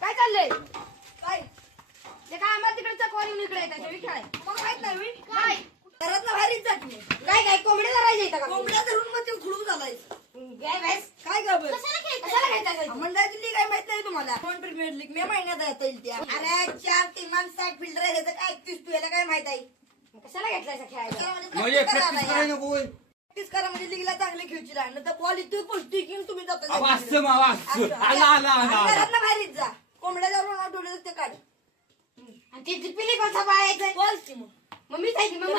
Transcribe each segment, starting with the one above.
काय चाललंय? काय? काय आम्हाला तिकडचा कोण इकडे मग माहीत काय? भारीच जात नाही काय काय? कोंबड्या धरायच्या का कोंबड्या धरून मग ते खुडून झालाय. काय काय असेल? मंडळाची लीग आहे माहीत नाही तुम्हाला. कोण प्रीमियर लीग मे महिन्यात येता येईल त्या. अरे चार टीमान साठ फिल्डर आहे त्याचं काय ऐकतीस तू? याला काय माहीत आहे? कशाला घेतलायचा खेळायला? म्हणजे प्रॅक्टिस करायला नको होय. प्रॅक्टिस करा म्हणजे लीगला चांगले खेळची राहणार तर बॉल इथे पोचती की तुम्ही जाता अहो, असं मावा असं. आला आला जा. कोंबड्या जाऊन आठवड्यात ते काढ. आणि ते पिली कोणता पाहायचं बॉल की मग. मग मी काय मग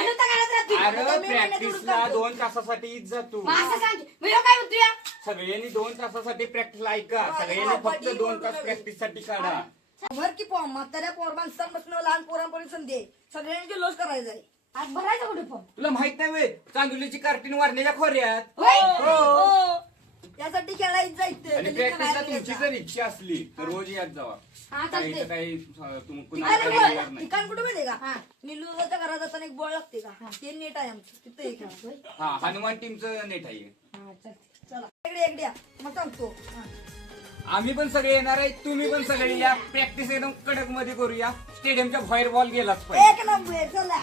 अरे प्रॅक्टिसला. दोन तासासाठी ईद जातो मग असं सांग मग ह्यो काय म्हणतो या सगळ्यांनी दोन तासासाठी प्रॅक्टिस ऐका. सगळ्यांनी फक्त दोन तास. प्रॅक्टिससाठी काढा. भर की पॉम म्हाताऱ्या पोर माणसांपासून लहान पोरांपर्यंत संधी आहे. सगळ्यांनी जल्लोष करायचा आहे. आज भरायचं कुठे फॉर्म तुला माहीत नाही वे चांदुलीची कार्टीन वारण्याच्या खोऱ्यात. होय. हो. आणि प्रॅक्टिसला तुमची जायचं. जर इच्छा असली तर रोज यात जावा हा, काही चालतंय. ठिकाण कुणाला काही कुठं- येणार नाही ठिकाण कुठं माहितीये हा. का निलूच्या घरात जाताना एक बॉल लागते का ते नेट आहे आमचं तिथे एक आहे. हा हनुमान टीमचं नेट आहे हा, चालतंय. चला इकडे इकडे या. मग सांगतो हा. आम्ही पण सगळे येणार आहे तुम्ही पण सगळे या प्रॅक्टिस एकदम कडकमध्ये करूया स्टेडियमच्या बाहेर बॉल गेलाच पाहिजे एक नंबर चला